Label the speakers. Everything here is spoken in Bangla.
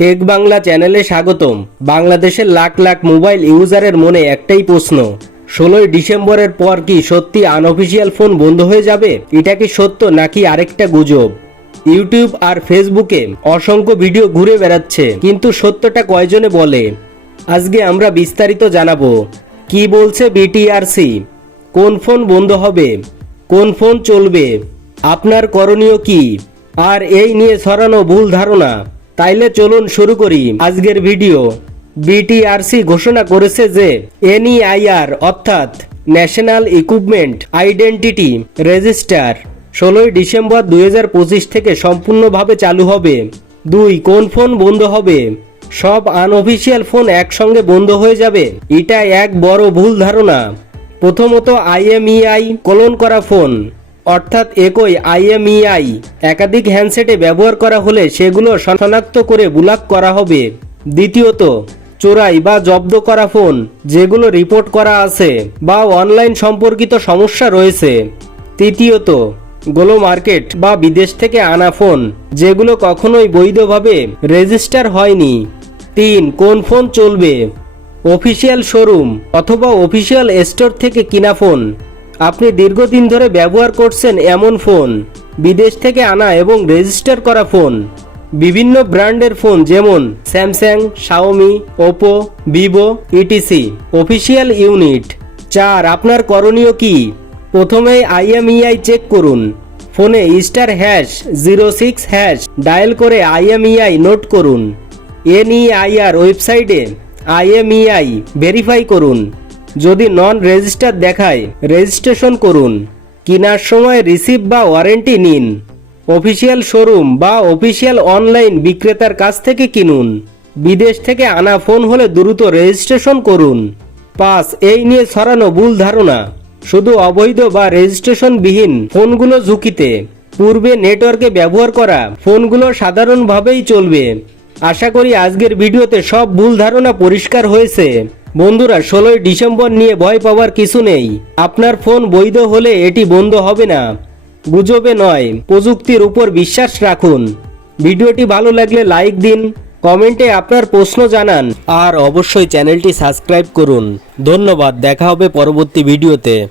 Speaker 1: টেক বাংলা চ্যানেলে স্বাগতম। বাংলাদেশের লাখ লাখ মোবাইল ইউজারের মনে একটাই প্রশ্ন, ষোলোই ডিসেম্বরের পর কি সত্যি আনঅফিসিয়াল ফোন বন্ধ হয়ে যাবে? এটা কি সত্য নাকি আরেকটা গুজব? ইউটিউব আর ফেসবুকে অসংখ্য ভিডিও ঘুরে বেড়াচ্ছে, কিন্তু সত্যটা কয়জনে বলে? আজকে আমরা বিস্তারিত জানাব। কি বলছে বিটিআরসি? কোন ফোন বন্ধ হবে? কোন ফোন চলবে? আপনার করণীয় কি? আর এই নিয়ে ছড়ানো ভুল ধারণা। তাইলে চলুন শুরু করি আজকের ভিডিও। বিটিআরসি ঘোষণা করেছে যে এনইআইআর অর্থাৎ ন্যাশনাল ইকুইপমেন্ট আইডেন্টিটি রেজিস্টার ষোলোই ডিসেম্বর দুই হাজার পঁচিশ থেকে সম্পূর্ণভাবে চালু হবে। দুই, কোন ফোন বন্ধ হবে? সব আনঅফিসিয়াল ফোন একসঙ্গে বন্ধ হয়ে যাবে। এটা এক বড় ভুল ধারণা। প্রথমত আইএমইআই কলন করা ফোন। অর্থাৎ একই আইএমইআই একাধিক হ্যান্ডসেটে ব্যবহার করা হলে সেগুলো শনাক্ত করে ব্লক করা হবে। দ্বিতীয়ত, চোরাই বা জব্দ করা ফোন, যেগুলো রিপোর্ট করা আছে বা অনলাইন সম্পর্কিত সমস্যা রয়েছে। তৃতীয়ত, গোলো মার্কেট বা বিদেশ থেকে আনা ফোন, যেগুলো কখনোই বৈধভাবে রেজিস্টার হয়নি। তিন, কোন ফোন চলবে? অফিসিয়াল শোরুম অথবা অফিসিয়াল স্টোর থেকে কিনা ফোন। আপনি দীর্ঘদিন ধরে ব্যবহার করছেন এমন ফোন, বিদেশ থেকে আনা এবং রেজিস্টার করা ফোন, বিভিন্ন ব্র্যান্ডের ফোন যেমন Samsung, Xiaomi, Oppo, Vivo, etc, official unit. চার, আপনার করণীয় কি? প্রথমে আইএমইআই চেক করুন। ফোনে star hash, zero six hash, dial করে আইএমইআই নোট করুন। এনইআইআর ওয়েবসাইটে আইএমইআই ভেরিফাই করুন। যদি নন রেজিস্টার দেখায় রেজিস্ট্রেশন করুন। কেনার সময় রিসিভ বা ওয়ারেন্টি নিন। অফিসিয়াল শোরুম বা অফিসিয়াল অনলাইন বিক্রেতার কাছ থেকে কিনুন। বিদেশ থেকে আনা ফোন হলে দ্রুত রেজিস্ট্রেশন করুন। পাঁচ এই নিয়ে ছড়ানো ভুল ধারণা। শুধু অবৈধ বা রেজিস্ট্রেশনবিহীন ফোনগুলো ঝুঁকিতে। পূর্বে নেটওয়ার্কে ব্যবহার করা ফোনগুলো সাধারণভাবেই চলবে। আশা করি আজকের ভিডিওতে সব ভুল ধারণা পরিষ্কার হয়েছে। বন্ধুরা, ষোলোই ডিসেম্বর নিয়ে ভয় পাওয়ার কিছু নেই। আপনার ফোন বৈধ হলে এটি বন্ধ হবে না। গুজবে নয়, প্রযুক্তির উপর বিশ্বাস রাখুন। ভিডিওটি ভালো লাগলে লাইক দিন, কমেন্টে আপনার প্রশ্ন জানান, আর অবশ্যই চ্যানেলটি সাবস্ক্রাইব করুন। ধন্যবাদ, দেখা হবে পরবর্তী ভিডিওতে।